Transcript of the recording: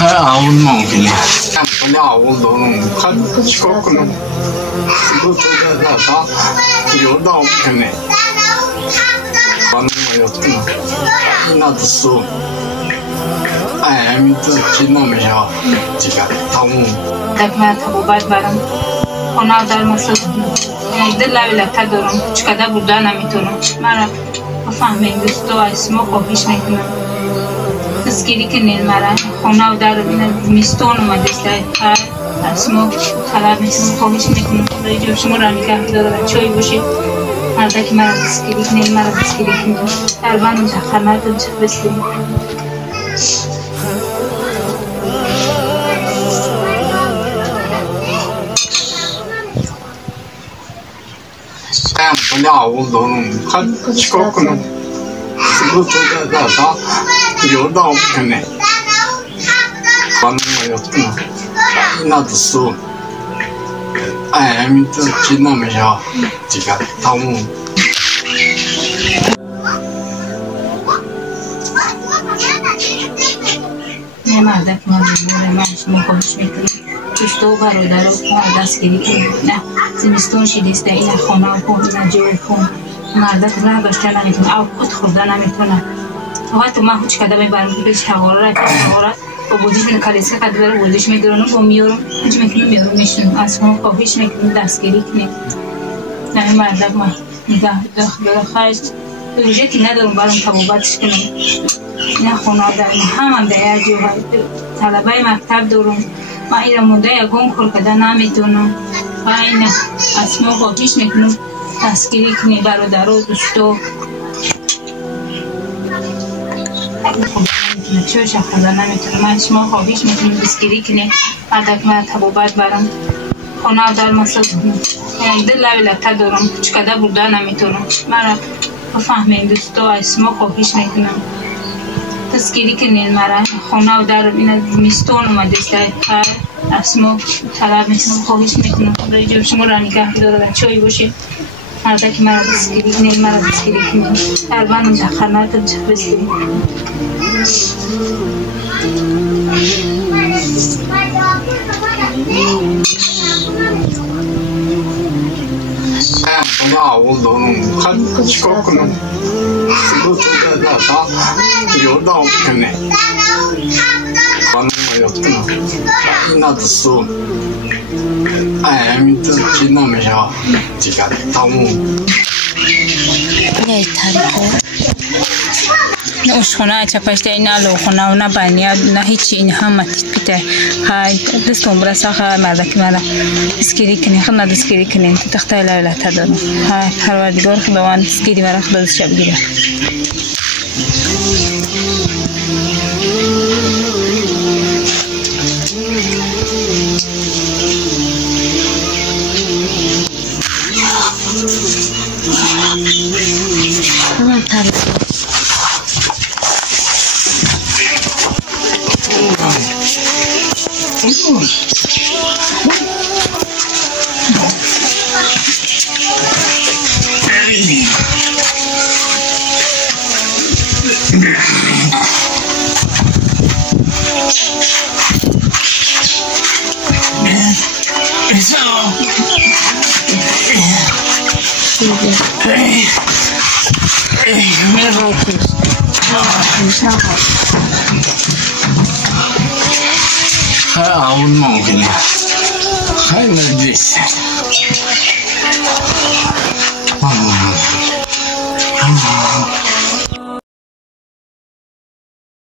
아웃 먹기네. 원래 아웃도는 한 시골구는 그 조대다가 요다 없겠네. 가는 거였구나. 나도 아미도 지나면서 지가 타고. دکمه تبوبت برم خونه در مسجد دل لولت دارم چقدر بوده نمیتونم مرا بفهمین دوستو اسمو خوبیش میکنم تسکیری کنین مرا خونه در میستون اومده است اسمو خراب میکنم خوبیش میکنم برای جو شما را نگه داره چای باشید مردا که مرا تسکیری کنین مرا تسکیری کنین دربان متأخر نتون چه بسید 원래 아웃도는 한 시골구는 그 조대다가 요다 없겠네. 가는 거였구나. 나도 아미도 지나면서 지가 타고. نه مردا که من اسمو خوبیش میکنم دوستو برادر و دستگیری کنید نه زمستون شیدسته این خانه و خون جای خون مردا که نه داشته نمیتونه او خود خورده نمیتونه وقتی من هیچ کده میبرم بهش حواره با بودیش من کلیسه قد بره بودیش میدارم با میارم هیچ میکنم میشون اسمو خوبیش میکنم دستگیری کنید نه مردا که من نگاه داخل خواهشت روزه که ندارم برام تبابتش کنم نه خونه دارم هم در یک جوهای طلبه مکتب دارم ما ایره مونده یکون کار کده نمیتونم و این اسمو خوبیش میکنم دستگیری کنی برادر و دوستو چه شخصا نمیتونم من اسمو خوبیش میکنم دستگیری کنی بعد من تبابت برم خونه در مسجد دل لولت دارم چقدر بوده نمیتونم مرا بفهمین دوستو اسمو خوبیش میکنم تسکیری کنین مرا خونه و در میستون اومده است اسمو طلب میکنم خوبیش میکنم برای جو شما را نگه داره چای باشید مردا که مرا تسکیری کنین مرا تسکیری کنین دربان متأخر نتون چه بسید 원래 아웃도는 한 시골구는 그 조대다가 요다 없겠네. 가는 거였구나. 나도 아미도 지나면서 지가 타고. نه تاریکه نه اشخونه چپشته اینا لوخونه و نه بنیاد نه هیچی این همه تیپیته های دستون برسه های مرده که مرده دستگیری کنی خود نه دستگیری کنی تخته لولته دارم های پروردگار خداوند دستگیری مرا خدا دست شب گیره 아웃 먹기네. 하이 나 здесь.